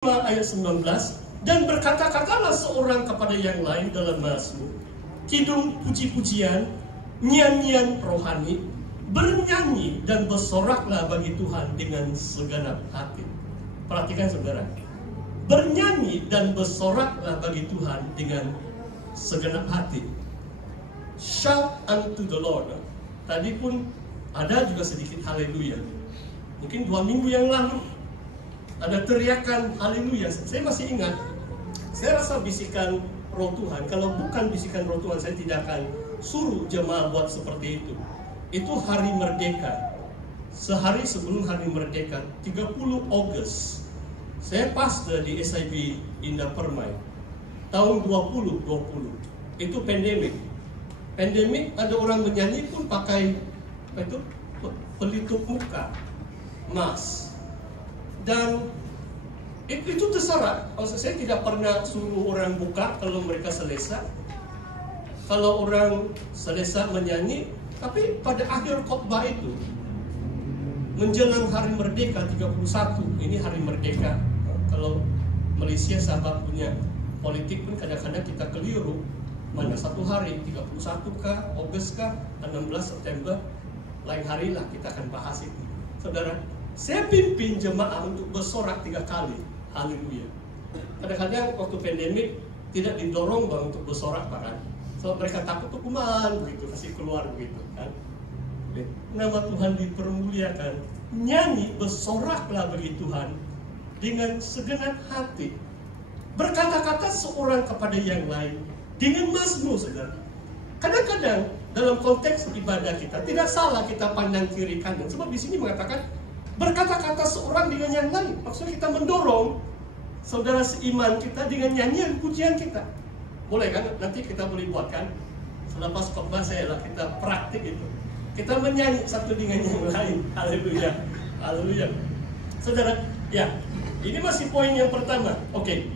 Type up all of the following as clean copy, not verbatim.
ayat 19, dan berkata-katalah seorang kepada yang lain dalam mazmur, kidung puji-pujian, nyanyian rohani, bernyanyi dan bersoraklah bagi Tuhan dengan segenap hati. Perhatikan saudara, bernyanyi dan bersoraklah bagi Tuhan dengan segenap hati. Shout unto the Lord. Tadi pun ada juga sedikit haleluya. Mungkin 2 minggu yang lalu ada teriakan haleluya. Saya masih ingat. Saya rasa bisikan roh Tuhan. Kalau bukan bisikan roh Tuhan, saya tidak akan suruh jemaah buat seperti itu. Itu hari merdeka. Sehari sebelum hari merdeka, 30 Agustus, saya pastor di SIB Indah Permai. Tahun 2020. Itu pandemik. Pandemik, ada orang menyanyi pun pakai pelitup muka, mask. Dan itu terserah. Saya tidak pernah suruh orang buka kalau mereka selesa. Kalau orang selesa menyanyi, tapi pada akhir khotbah itu, menjelang hari merdeka 31, ini hari merdeka. Kalau Malaysia sahabat punya politik pun kadang-kadang kita keliru. Mana satu hari, 31 kah, Agustus kah, 16 September, lain hari lah kita akan bahas itu. Saudara, saya pimpin jemaah untuk bersorak 3 kali, haleluya. Kadang-kadang waktu pandemik tidak didorong bang untuk bersorak kan. So mereka takut hukuman begitu, kasih keluar begitu kan. Nama Tuhan dipermuliakan. Nyanyi, bersoraklah bagi Tuhan dengan segenap hati. Berkata-kata seorang kepada yang lain dengan mazmur, saudara. Kadang-kadang dalam konteks ibadah kita tidak salah kita pandang kiri kanan. Sebab di sini mengatakan berkata-kata seorang dengan yang lain. Maksudnya kita mendorong saudara seiman kita dengan nyanyian pujian kita. Boleh kan? Nanti kita boleh buat kan? Selepas khotbah saya lah kita praktik itu. Kita menyanyi satu dengan yang lain. Haleluya. Haleluya. Saudara, ya. Ini masih poin yang pertama. Oke.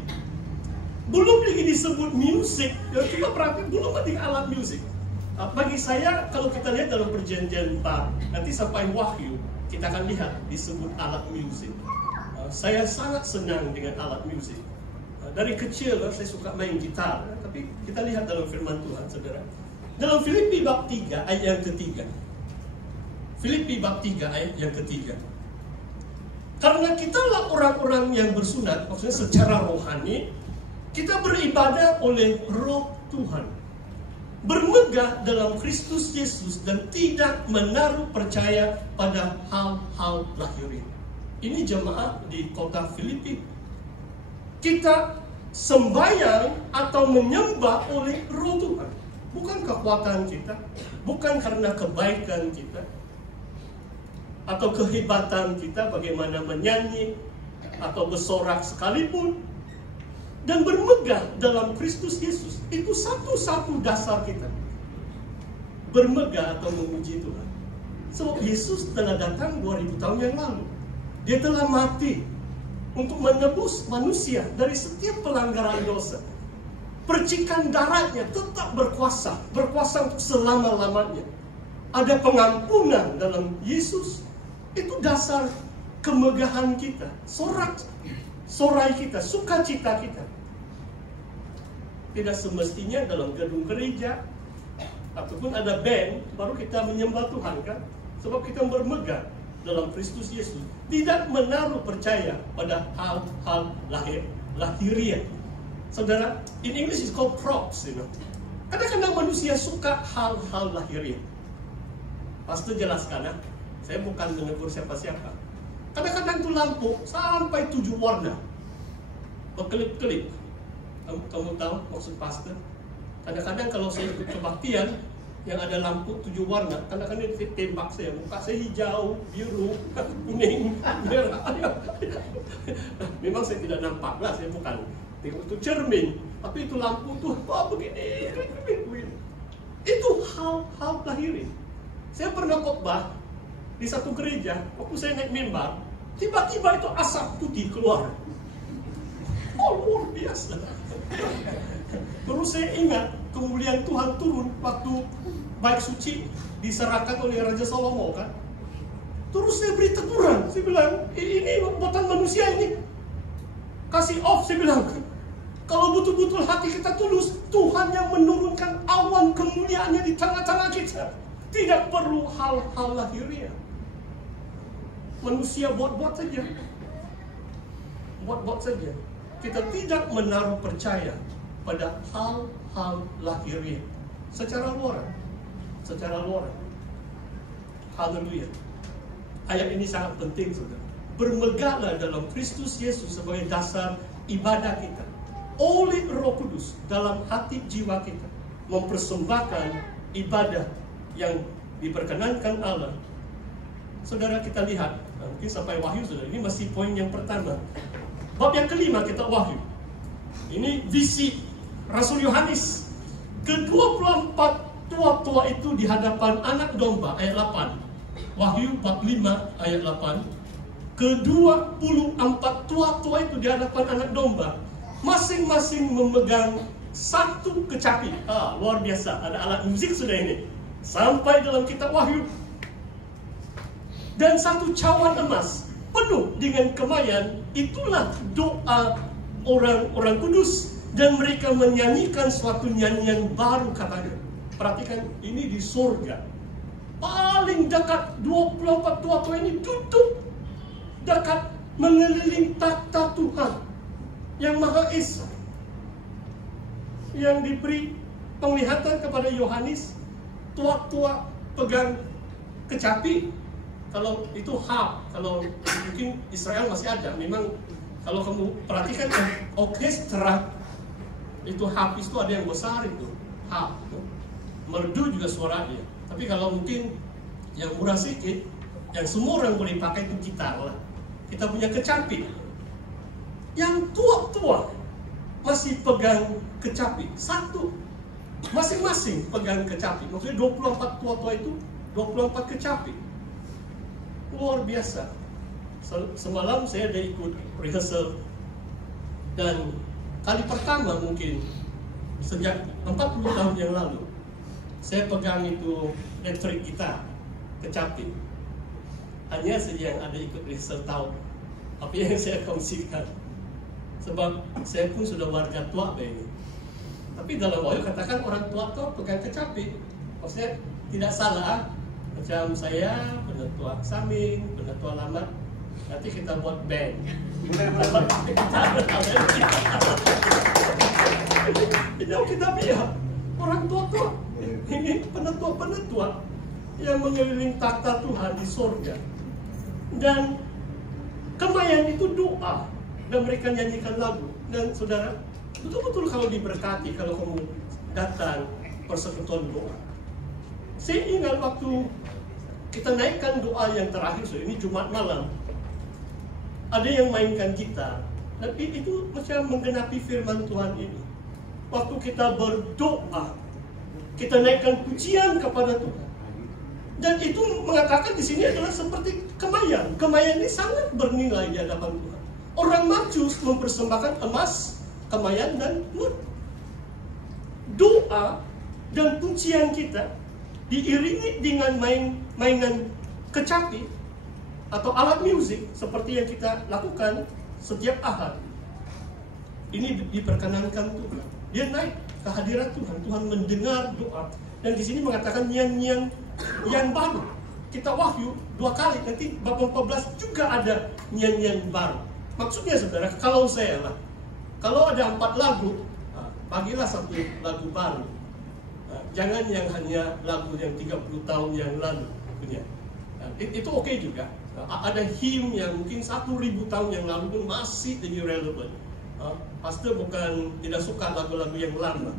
Belum lagi disebut musik. Kita praktik belum ada alat musik. Bagi saya kalau kita lihat dalam perjanjian baru, nanti sampai Wahyu kita akan lihat disebut alat musik. Saya sangat senang dengan alat musik. Dari kecil saya suka main gitar, tapi kita lihat dalam firman Tuhan, saudara. Dalam Filipi bab 3 ayat yang ketiga. Filipi bab 3 ayat yang ketiga. Karena kitalah orang-orang yang bersunat, maksudnya secara rohani, kita beribadah oleh Roh Tuhan, bermegah dalam Kristus Yesus dan tidak menaruh percaya pada hal-hal lahiriah. Ini jemaah di kota Filipi. Kita sembahyang atau menyembah oleh Roh Tuhan, bukan kekuatan kita, bukan karena kebaikan kita atau kehebatan kita bagaimana menyanyi atau bersorak sekalipun. Dan bermegah dalam Kristus Yesus. Itu satu-satu dasar kita. Bermegah atau memuji Tuhan. Sebab Yesus telah datang 2000 tahun yang lalu. Dia telah mati untuk menebus manusia dari setiap pelanggaran dosa. Percikan darahnya tetap berkuasa. Berkuasa untuk selama-lamanya. Ada pengampunan dalam Yesus. Itu dasar kemegahan kita. Sorai kita, sukacita kita. Tidak semestinya dalam gedung gereja ataupun ada band baru kita menyembah Tuhan kan? Sebab kita bermegah dalam Kristus Yesus, tidak menaruh percaya pada hal-hal lahiriah. Saudara, in English is called props, you know. Kadang-kadang manusia suka hal-hal lahiriah. Pastor jelaskan ya. Saya bukan menegur siapa-siapa. Kadang-kadang itu lampu sampai 7 warna, berkelip-kelip. Kamu tahu maksud pastor? Kadang-kadang kalau saya ikut kebaktian yang ada lampu 7 warna, kadang-kadang dia tembak saya, muka saya hijau, biru, kuning, merah. Memang saya tidak nampak lah, saya bukan itu cermin, tapi itu lampu tuh, wah begini. Itu hal-hal lahiriah. Saya pernah khotbah di satu gereja, waktu saya naik mimbar, tiba-tiba itu asap putih keluar. Oh, luar biasa. Terus saya ingat kemuliaan Tuhan turun waktu bait suci diserahkan oleh Raja Salomo kan. Terus saya beri teguran, saya bilang, ini buatan manusia ini. kasih off, saya bilang. Kalau betul-betul hati kita tulus, Tuhan yang menurunkan awan kemuliaannya di tengah-tengah kita. Tidak perlu hal-hal lahiriah. Manusia buat-buat saja. Buat-buat saja. Kita tidak menaruh percaya pada hal-hal lahiriah. Secara luar. Haleluya. Ayat ini sangat penting, saudara. Bermegahlah dalam Kristus Yesus sebagai dasar ibadah kita. Oleh Roh Kudus dalam hati jiwa kita mempersembahkan ibadah yang diperkenankan Allah. Saudara, kita lihat, mungkin sampai Wahyu, saudara, ini masih poin yang pertama. Bab yang kelima kita Wahyu. Ini visi Rasul Yohanes. Ke-24 tua-tua itu di hadapan anak domba, ayat 8. Wahyu bab 5 ayat 8. Ke-24 tua-tua itu di hadapan anak domba, masing-masing memegang satu kecapi. Luar biasa, ada alat musik sudah ini. Sampai dalam kitab Wahyu. Dan satu cawan emas penuh dengan kemayan. Itulah doa orang-orang kudus. Dan mereka menyanyikan suatu nyanyian baru, katanya. Perhatikan, ini di surga. Paling dekat 24 tua-tua ini duduk dekat mengeliling takhta Tuhan yang Maha Esa, yang diberi penglihatan kepada Yohanes. Tua-tua pegang kecapi. Kalau itu harp, kalau mungkin Israel masih ada. Memang kalau kamu perhatikan orkestra itu harp itu ada yang besar itu harp, merdu juga suaranya. Tapi kalau mungkin yang murah sedikit, yang semua orang boleh pakai itu gitar lah. Kita punya kecapi. Yang tua-tua masih pegang kecapi. Satu. Masing-masing pegang kecapi. Maksudnya 24 tua-tua itu 24 kecapi. Luar biasa. Semalam saya ada ikut rehearsal. Dan kali pertama mungkin sejak 40 tahun yang lalu saya pegang itu elektrik gitar, kecapi. Hanya saja yang ada ikut rehearsal tahu apa yang saya kongsikan. Sebab saya pun sudah warga tua begini. Tapi dalam Wahyu katakan orang tua pegang kecapi. Maksudnya tidak salah. Macam saya, penetua Saming, penetua Lamat. Nanti kita buat band. Jauh kita biar orang tua-tua. Ini penetua-penetua yang mengeliling takhta Tuhan di surga. Dan kemayan itu doa. Dan mereka nyanyikan lagu. Dan saudara, betul-betul kalau diberkati, kalau kamu datang persekutuan doa. Saya ingat waktu kita naikkan doa yang terakhir, so ini Jumat malam. Ada yang mainkan gitar. Tapi itu macam menggenapi firman Tuhan ini. Waktu kita berdoa, kita naikkan pujian kepada Tuhan. Dan itu mengatakan di sini adalah seperti kemayan. Kemayan ini sangat bernilai di hadapan Tuhan. Orang Majus mempersembahkan emas, kemayan dan mur. Doa dan pujian kita diiringi dengan mainan kecapi atau alat musik seperti yang kita lakukan setiap Ahad. Ini diperkenankan Tuhan. Dia naik ke hadirat Tuhan. Tuhan mendengar doa. Dan di sini mengatakan nyanyian yang baru. Kita Wahyu 2 kali. Nanti bab 14 juga ada nyanyian baru. Maksudnya saudara, kalau saya lah, kalau ada 4 lagu, bagilah 1 lagu baru. Jangan yang hanya lagu yang 30 tahun yang lalu punya. Itu oke juga. Ada hymn yang mungkin 1000 tahun yang lalu pun masih jadi relevan. Pastor bukan tidak suka lagu-lagu yang lama.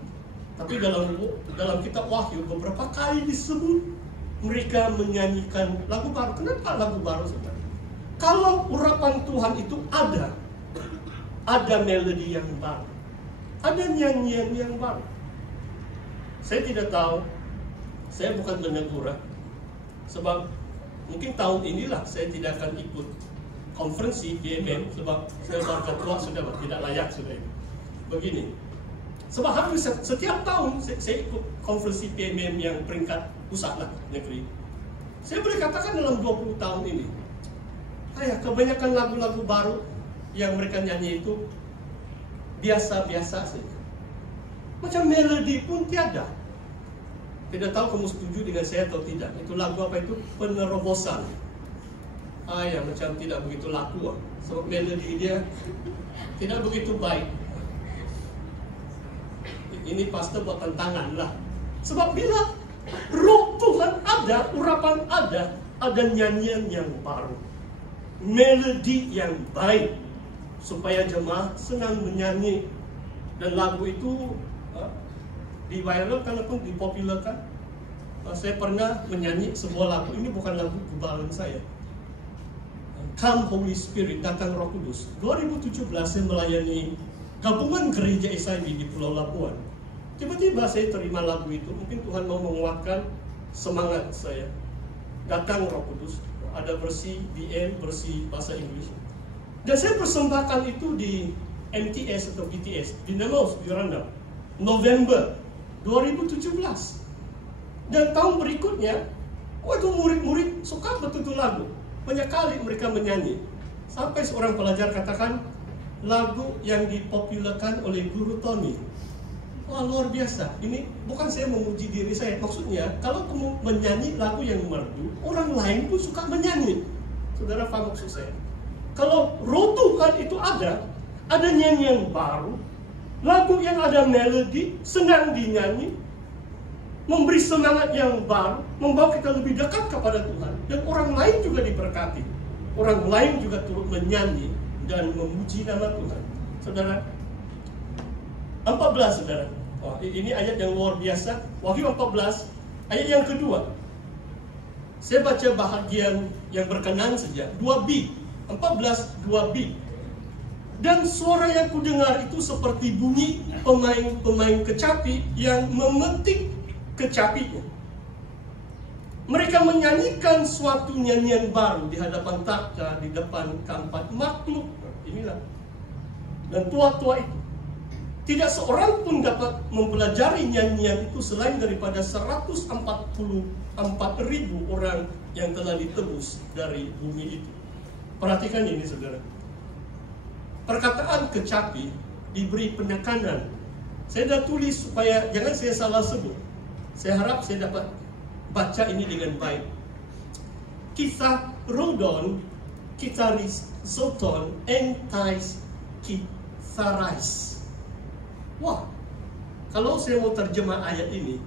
Tapi dalam kitab Wahyu beberapa kali disebut mereka menyanyikan lagu baru. Kenapa lagu baru saudara? Kalau urapan Tuhan itu ada melodi yang baru, ada nyanyian yang baru. Saya tidak tahu, saya bukan penegura, sebab mungkin tahun inilah saya tidak akan ikut konferensi PMM, sebab saya warga tua sudah tidak layak sudah ini. Begini, sebab hampir setiap tahun saya ikut konferensi PMM yang peringkat pusat lah negeri. Saya boleh katakan dalam 20 tahun ini, kebanyakan lagu-lagu baru yang mereka nyanyi itu biasa-biasa saja. Macam melodi pun tiada. Tidak tahu kamu setuju dengan saya atau tidak. Itu lagu apa itu? Penerobosan. Ya macam tidak begitu laku. Sebab melodi dia tidak begitu baik. Ini pastor buat tantangan lah. Sebab bila roh Tuhan ada, urapan ada nyanyian yang baru, melodi yang baik, supaya jemaah senang menyanyi. Dan lagu itu diviralkan ataupun dipopularkan. Saya pernah menyanyi sebuah lagu. Ini bukan lagu kebalan saya. Come Holy Spirit, datang Roh Kudus. 2017 saya melayani gabungan gereja SIB di Pulau Labuan. Tiba-tiba saya terima lagu itu. Mungkin Tuhan mau menguatkan semangat saya. Datang Roh Kudus. Ada versi BM, versi bahasa Inggris. Dan saya persembahkan itu di MTS atau BTS di Nemos, di Randau, November 2017. Dan tahun berikutnya, waduh, murid-murid suka betul-betul lagu. Banyak kali mereka menyanyi. Sampai seorang pelajar katakan, lagu yang dipopularkan oleh Guru Tony. Wah, luar biasa. Ini bukan saya memuji diri saya. Maksudnya, kalau kamu menyanyi lagu yang merdu, orang lain pun suka menyanyi. Saudara paham maksud saya? Kalau roh Tuhan itu ada nyanyian baru, lagu yang ada melodi, senang dinyanyi, memberi semangat yang baru, membawa kita lebih dekat kepada Tuhan. Dan orang lain juga diberkati. Orang lain juga turut menyanyi dan memuji nama Tuhan. Saudara, 14 saudara. Ini ayat yang luar biasa. Wahyu 14, ayat yang kedua. Saya baca bahagian yang berkenan saja. 2b, 14, 2b. Dan suara yang kudengar itu seperti bunyi pemain kecapi yang memetik kecapinya. Mereka menyanyikan suatu nyanyian baru di hadapan takhta, di depan keempat makhluk. Inilah. Dan tua-tua itu. Tidak seorang pun dapat mempelajari nyanyian itu selain daripada 144.000 orang yang telah ditebus dari bumi itu. Perhatikan ini saudara. Perkataan kecapi diberi penekanan. Saya dah tulis supaya jangan saya salah sebut. Saya harap saya dapat baca ini dengan baik. Kita rodon, kita risoton, entais, kitharais. Wah, kalau saya mau terjemah ayat ini,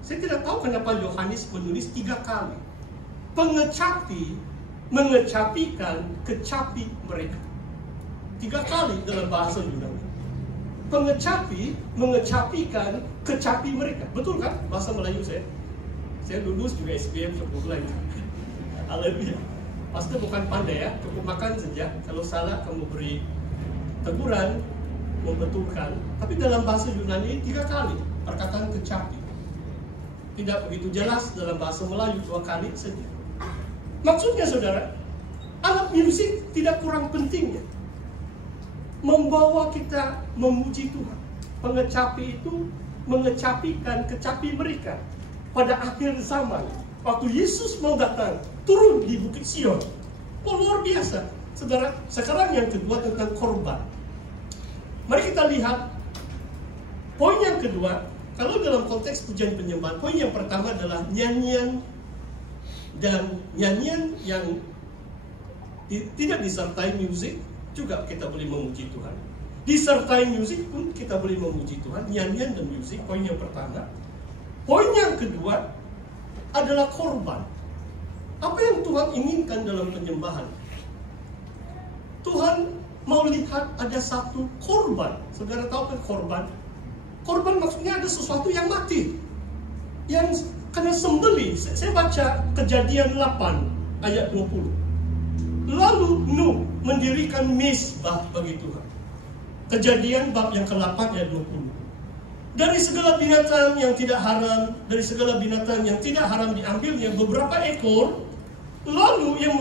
saya tidak tahu kenapa Yohanes menulis 3 kali. Pengecapi mengecapikan kecapi mereka. 3 kali dalam bahasa Yunani. Pengecapi mengecapikan kecapi mereka. Betul kan bahasa Melayu saya? Saya lulus juga SBM 10 bulan. Haleluya. Pasti bukan pandai ya, cukup makan saja. Kalau salah kamu beri teguran, membetulkan. Tapi dalam bahasa Yunani 3 kali perkataan kecapi. Tidak begitu jelas dalam bahasa Melayu, 2 kali saja. Maksudnya saudara, alat musik tidak kurang pentingnya. Membawa kita memuji Tuhan. Pengecapi itu mengecapikan kecapi mereka pada akhir zaman. Waktu Yesus mau datang, turun di Bukit Sion. Oh, luar biasa. Saudara, sekarang yang kedua tentang korban. Mari kita lihat poin yang kedua. Kalau dalam konteks pujian penyembahan, poin yang pertama adalah nyanyian, dan nyanyian yang tidak disertai musik juga kita boleh memuji Tuhan. Disertai musik pun kita boleh memuji Tuhan. Nyanyian dan musik, poin yang pertama. Poin yang kedua adalah korban. Apa yang Tuhan inginkan dalam penyembahan? Tuhan mau lihat ada satu korban. Saudara tahu kan korban? Korban maksudnya ada sesuatu yang mati, yang kena sembelih. Saya baca Kejadian 8 ayat 20. Lalu Nuh mendirikan mezbah bagi Tuhan. Kejadian bab yang ke-8 ayat 20. Dari segala binatang yang tidak haram, dari segala binatang yang tidak haram diambilnya beberapa ekor, lalu yang